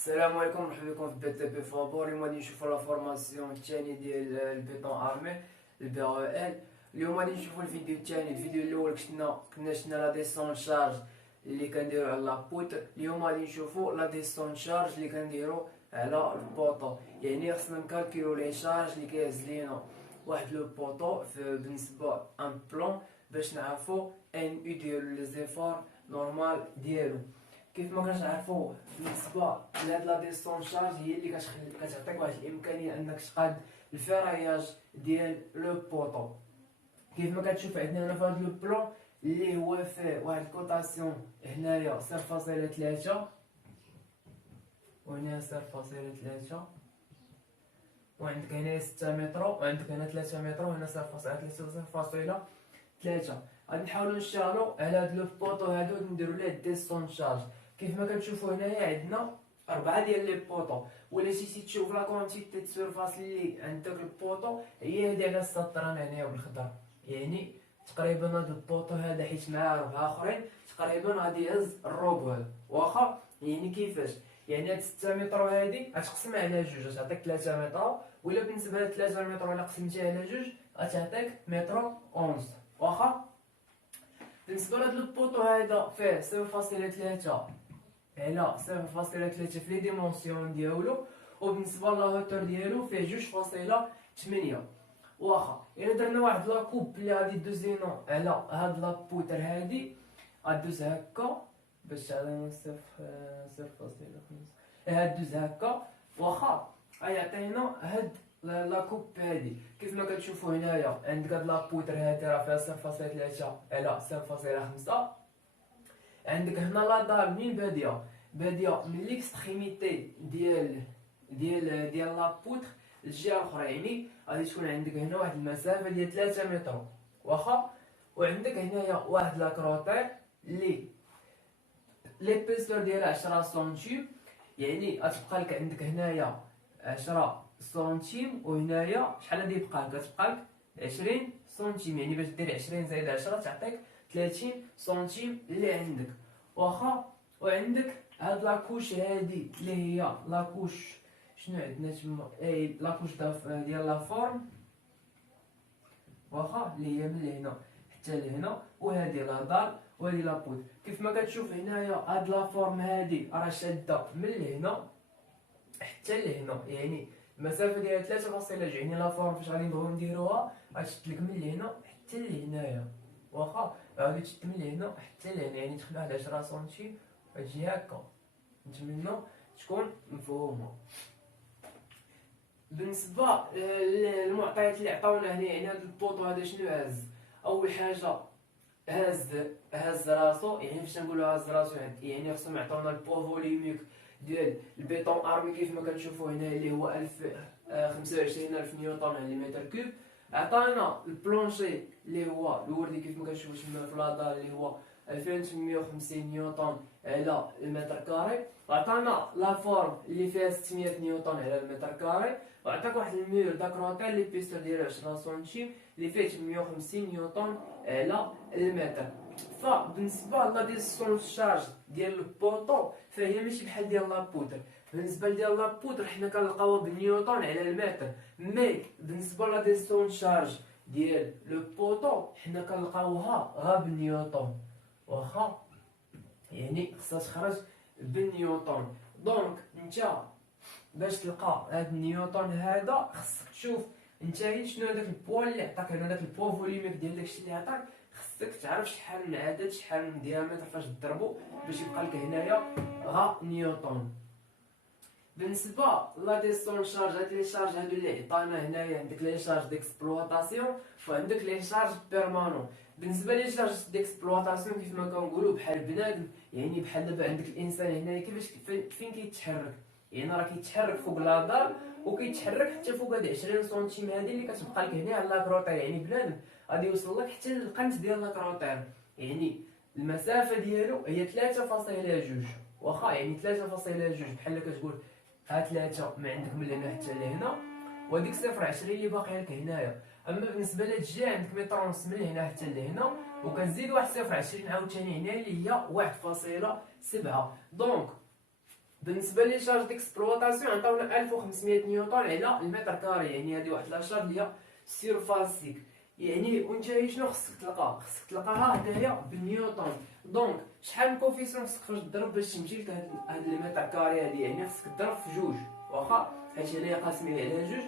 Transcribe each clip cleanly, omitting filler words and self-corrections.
السلام عليكم، مرحبا بكم في بي تي بي فابور. اليوم غادي نشوفو لا فورماسيون الثاني ديال البيطون ارمي البي او ال. اليوم غادي نشوفو الفيديو الثاني. الفيديو الاول كنا شفنا لا ديسون شارج اللي كنديرو على لابوتر. اليوم غادي نشوفو لا ديسون شارج اللي كنديرو على البوطو. يعني خصنا نكالكيلو لي شارج اللي كيهز لينا واحد لو بوطو بالنسبه ان بلون باش نعرفو ان يو ديالو لي زيفور نورمال ديالو. كيف ما كنعرفو بالنسبه لهاد لا ديسون شارج هي اللي كتعطيك واحد الامكانيه انك تقاد الفراياج ديال لو بوطو. كيف ما كتشوف عندنا هنا في هاد لو بلون اللي هو فيه واحد الكوطاسيون هنايا 0.3 وهنا 0.3 وعندك هنا 6 متر وعندك هنا 3 متر وهنا 0.3. غادي نحاولوا نشتغلوا على هاد لو بوطو هادو نديروا ليه ديسون شارج. كيف ما كتشوفوا هنايا عندنا 4 ديال لي بوطو، ولا جيتي تشوف لا كونتيتي د سيرفاس اللي عند داك البوطو هي هادي على السطران هنايا بالخضر. يعني تقريبا هاد البوطو هذا حيت معاه 4 اخرين تقريبا غادي يهز الربع. واخا يعني كيفاش؟ يعني هاد 6 متر هادي غتقسمها على جوج غتعطيك 3 متر، ولا بالنسبه ل 3 متر ولا قسمتيها على جوج غتعطيك متر 11. واخا بالنسبه لهاد البوطو هذا فيه 0.3 على 0.3 في لي ديمونسيون ديالو، وبالنسبه لا هوتور ديالو فيه 2.8. واخا الا درنا واحد لاكوب اللي غادي دوزينا على هاد لابوتر هادي غدوز هكا باش تعطينا 0.5 هادوز هكا. واخا غيعطينا هاد لاكوب هادي. كيف ما كتشوفوا هنايا عندك هاد لابوتر هادي راه فيها 0.3 على 0.5. عندك هنا لا دار منين باديه من ليكستريميتي ديال لابوتر للجهه الاخرى. يعني غادي تكون عندك هنا واحد المسافه ديال 3 متر. واخا وعندك هنايا واحد لاكروطير اللي ليبيسور ديالها 10 سنتيم. يعني غتبقى لك عندك هنايا 10 سنتيم وهنايا شحال غادي يبقى لك؟ غتبقى لك 20 سنتيم. يعني باش دير 20 زائد 10 تعطيك 30 سنتيم اللي عندك. واخا وعندك هاد لاكوش هادي اللي هي لاكوش شنو عندنا تما لاكوش ديال لا فورم. واخا اللي هي من هنا حتى لهنا، وهادي لا دار وهادي لابود. كيف ما كتشوف هنايا هاد لا فورم هادي راه شاده من هنا حتى لهنا، يعني المسافه ديالها 3.2. يعني لا فورم فاش غادي نبغيو نديروها غتشد لك من هنا حتى لهنايا. واخا غادي تشد من هنا حتى لهنا، يعني تخلي واحد 10 سنتيم وتجي هكا. نتمنى تكون مفهومه. بالنسبه للمعطيات اللي عطاونا هنا، يعني هذا البوطو هذا شنو هاز؟ اول حاجه هاز راسو. يعني فاش نقولوا هاز راسو يعني خصهم يعطونا البو فوليميك ديال البيطون ارمي كيف ما كتشوفوا هنا اللي هو 25000 نيوتن على المتر كوب. عطانا البلونشي اللي هو الوردي كيف ما كتشوفوا تما في لادار اللي هو 2850 نيوتن على المتر كاري. وعطانا لا فورم اللي فيها 600 نيوتن على المتر كاري، وعطاك واحد الميور داك روتير اللي بيستر ديالو 10 سنتيم اللي فيه 850 نيوتن على المتر. فبالنسبه لا ديسون شارج ديال البوطو فهي ماشي بحال ديال لابوتر. بالنسبه ديال لابوتر حنا كنلقاوها بالنيوتن على المتر، مي بالنسبه لا ديسون شارج ديال لو بوطو حنا كنلقاوها غير بالنيوتن. واخا يعني خصها تخرج بالنيوتن. دونك نتا باش تلقى هاد النيوتن هذا خصك تشوف نتايا شنو هذاك البوا اللي عطاك هنا، داك البوا فوليميك ديال داكشي اللي عطاك. خصك تعرف شحال من عدد شحال من ديامتر فاش تضربو باش يبقى لك هنايا غا نيوتن. بالنسبه لا ديسون شارج هاد لي شارج هادو اللي عطانا هنايا عندك لي شارج ديكسبلوطاسيون وعندك لي شارج بيرمانون. بالنسبه لي شارج ديكسبلوطاسيون كيف ما كنقولوا بحال بنادم، يعني بحال دابا عندك الانسان هنايا كيفاش فين كيتحرك. يعني راه كيتحرك فوق لادار وكيتحرك حتى فوق هاد 20 سنتيم هادي اللي كتبقى لك هنا على لاكروطير. يعني بنادم غادي يوصل لك حتى للقنت ديال لاكروطير. يعني المسافه ديالو هي 3.2. واخا يعني 3.2 بحال كتقول ها 3 ما عندك من هنا حتى لهنا، وهاديك 0.20 اللي باقيه لك هنايا. اما بالنسبه لهاد الجهه عندك متر ونص من هنا حتى لهنا، وكنزيد واحد 0.20 عاوتاني هنا اللي هي 1.7. دونك بالنسبه لي شارج ديكسبلوطاسيون عطاونا 1500 نيوتن على المتر كاري، يعني هذه واحد لا شارج اللي هي سيرفاسيك. يعني وانت شنو خصك تلقى؟ خصك تلقاها هكايا بالنيوتن. دونك شحال من كوفيسيون خصك فاش تضرب باش تمشي لك هاد المتر كاري هادي؟ يعني خصك تضرب في جوج، واخا حيت هنايا قاسمين على جوج.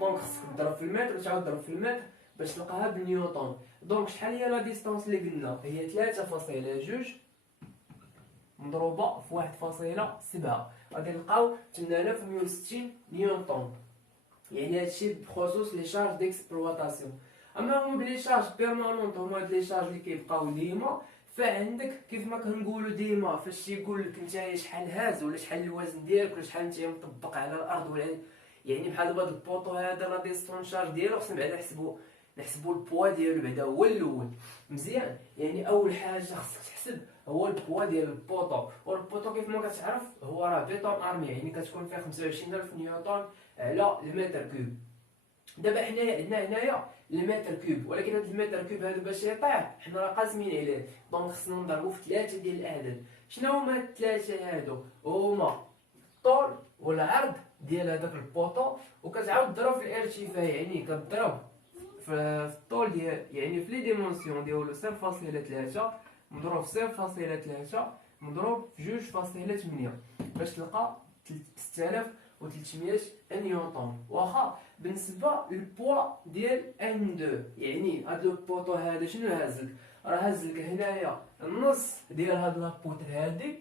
دونك خصك تضرب في المتر وتعاود تضرب في المتر باش تلقاها بالنيوتن. دونك شحال هي لا ديستونس اللي قلنا؟ هي 3.2 مضروبه في 1.7، غادي نلقاو 8160 نيوتن. يعني هادشي بخصوص لي شارج ديكسبلوطاسيون. اما هما بلي شارج بيرمانونط هما هاد لي شارج اللي كيبقاو ديما. فعندك كيف ما كنقولوا ديما فاش تيقول لك نتايا شحال هاز ولا شحال الوزن ديالك ولا شحال نتايا مطبق على الارض ولا يعني بحال دابا هاد البوطو هذا لا ديستونس شارج ديالو خصنا بعدا نحسبوا البوا ديالو بعدا هو الاول مزيان. يعني اول حاجه خصك تحسب هو البوا ديال البوطو، والبوطو كيف ما كتعرف هو راه بيطون ارمي، يعني كتكون فيه 25000 نيوتن على المتر كوب. دابا حنايا عندنا هنايا المتر كوب، ولكن هذا المتر كوب هذا باش يطيح حنا راه قاسمين عليه. دونك خصنا نضربو في 3 ديال الاعداد. شنو هما الثلاثه هادو؟ هما الطول والعرض ديال هذاك البوطو، وكتعاود تضرب في الارتفاع، يعني كتضرب في الطول ديال يعني في لي ديمونسيون ديالو 0.3 مضروب في 0.3 مضروب في 2.8 باش تلقى 6300 نيوتن. واخا بالنسبه للبوا ديال ان 2، يعني هاد البوطو هذا شنو هازلك؟ راه هازلك هنايا النص ديال هاد لابوتر هادي،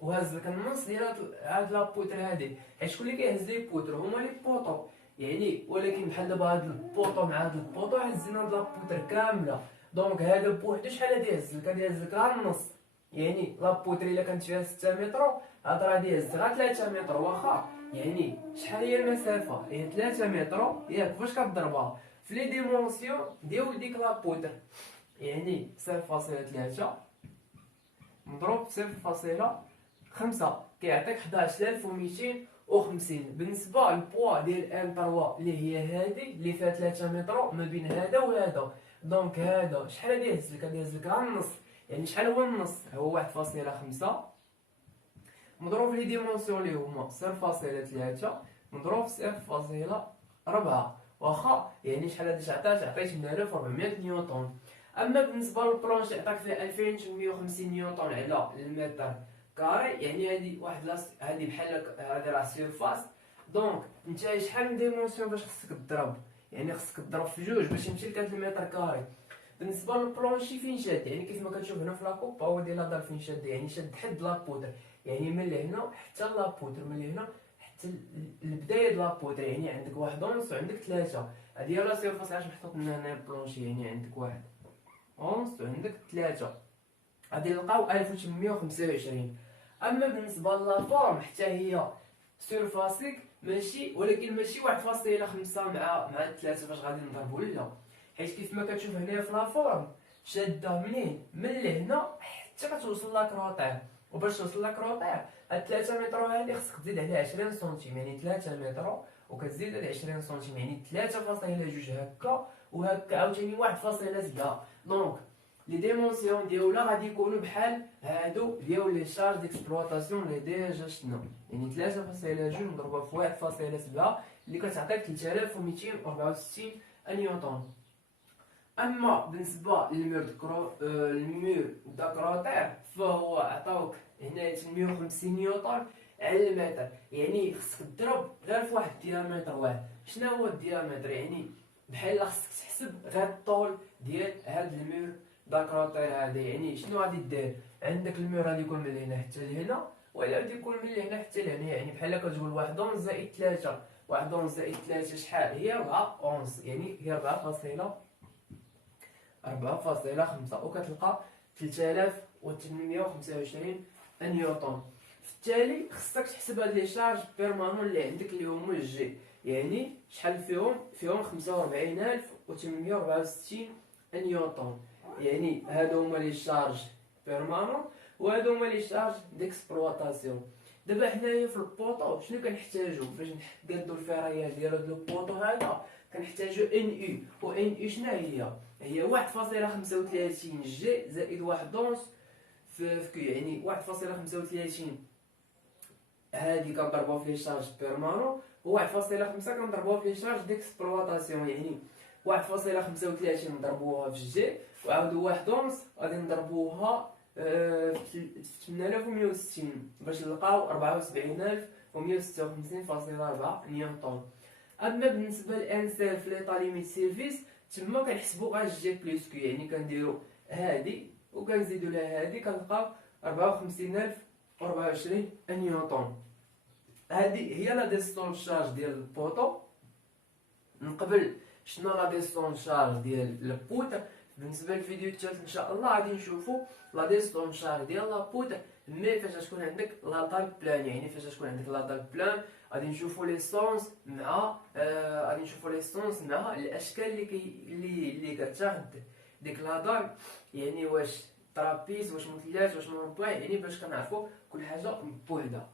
وهازلك النص ديال هاد لابوتر هادي. حيت شكون اللي كيهز لي بوتر؟ هما لي بوطو يعني. ولكن بحال دابا هاد البوطو مع هاد البوطو هزينا هاد لابوتر كامله. دونك هذا بوحدو شحال غادي يهزلك؟ غادي يهزلك غير النص. يعني لابوتر الا كانت فيها 6 متر هاد راه غادي يهز غير 3 متر. واخا يعني شحال هي المسافه؟ هي 3 متر ياك. فاش كتضربها في لي ديمونسيون ديال ديك لابوتر، يعني 0.3 مضروب 0.5 كيعطيك 11250. بالنسبه للبوا ديال ان 3 اللي هي هذه اللي فيها 3 متر ما بين هذا وهذا، دونك هذا شحال غادي يهزلك؟ غادي يهزلك غير النص. يعني شحال هو النص؟ هو 1.5 مضروب في لي ديمونسيون اللي هما 0.3 مضروب في 0.4. واخا يعني شحال غادي تعطي 8400 نيوتن. اما بالنسبه للبلونش عطاك فيها 2850 نيوتن على المتر كاري، يعني هذه واحد هذه بحال هذه راه سيرفاس. دونك نتا شحال من ديمونسيون باش خصك تضرب؟ يعني خصك تضرب في جوج باش يمشي لك هذا المتر كاري. بالنسبه للبلونشي فين شاد؟ يعني كيف ما كتشوف هنا في لاكوب هو ديال الدار فين شاد، يعني شاد حد لابودر، يعني من لهنا حتى لابودر، من لهنا حتى البدايه ديال لابودر. يعني عندك واحد ونص وعندك 3. هذه هي لا سيرفاس علاش محطوط لنا هنا البلونشي. يعني عندك واحد ونص وعندك 3 غادي نلقاو 1825. اما بالنسبه لافورم حتى هي سيرفاسيك ماشي، ولكن ماشي 1.5 مع 3 فاش غادي نضربو لا، حيت كيف ما كتشوف هنايا في لافورم شاده منين؟ من لهنا حتى كتوصل لاكروطير. وباش توصل لاكروطير هاد 3 متر هادي خصك تزيد عليها 20 سنتيم، يعني 3 متر وكتزيد على 20 سنتيم، يعني 3.2 هكا وهكا عاوتاني 1.7. دونك لي ديمونسيون ديالها غادي يكونوا بحال هادو ديال لي شارج ديكسبلوطاسيون اللي ديجا شفنا، يعني 3.2 مضروبه في 1.7 اللي كتعطيك 3264 نيوتن. اما بالنسبه للمير داكروتير فهو عطاوك هنا 850 نيوتن على المتر، يعني خصك تضرب غير في واحد الديامتر واحد. شنو هو الديامتر؟ يعني بحال خصك تحسب غير الطول ديال هاد المير داكروتير هذا. يعني شنو غادي دير؟ عندك المير غادي يكون من هنا حتى لهنا، ولا غادي يكون من هنا حتى لهنا، يعني بحال كتقول 1 ونص زائد 3. 1 ونص زائد 3 شحال؟ هي 4 ونص، يعني هي 4.5 وكتلقى 3825 نيوتن. في التالي خصك تحسب هاد لي شارج بيرمانون اللي عندك اللي هما الجي، يعني شحال فيهم 45864 نيوتن. يعني هادو هما لي شارج بيرمانون وهادو هما لي شارج ديكسبلوطاسيون. دابا حنايا في البوطو شنو كنحتاجو باش نقادو الفرايات ديال هاد البوطو هذا؟ كنحتاجو ان يو، و ان يو شنو هي 1.35 جي زائد 1 ونص في كيو، يعني 1.35 هادي كنضربوها في لي شارج بيرمانون، و 1.5 كنضربوها في لي شارج ديكسبلوطاسيون، يعني 1.35 نضربوها في الجي، وعاودو 1 غادي نضربوها في 8160 باش نلقاو 74156.4 نيوتن. اما بالنسبه للانسير في ليطا ليميت سيرفيس، تما كنحسبوا غير جي بلس كيو، يعني كنديروا هادي وكنزيدوا لها هادي كنلقاو 54024 نيوتن. هادي هي لا ديستون شارج ديال البوطو. من قبل شفنا لا ديستون شارج ديال البوت. بالنسبه للفيديو الثالث ان شاء الله غادي نشوفوا لا ديستون شارج ديال لابوت، مي فاش تكون عندك لا دال بلان، يعني فاش تكون عندك لا دال بلان غادي نشوفوا لي سونس مع الاشكال اللي كتاخد ديك لا دال، يعني واش ترابيز، واش مثلث، واش مربع، يعني باش كنعرفوا كل حاجه بوحدها.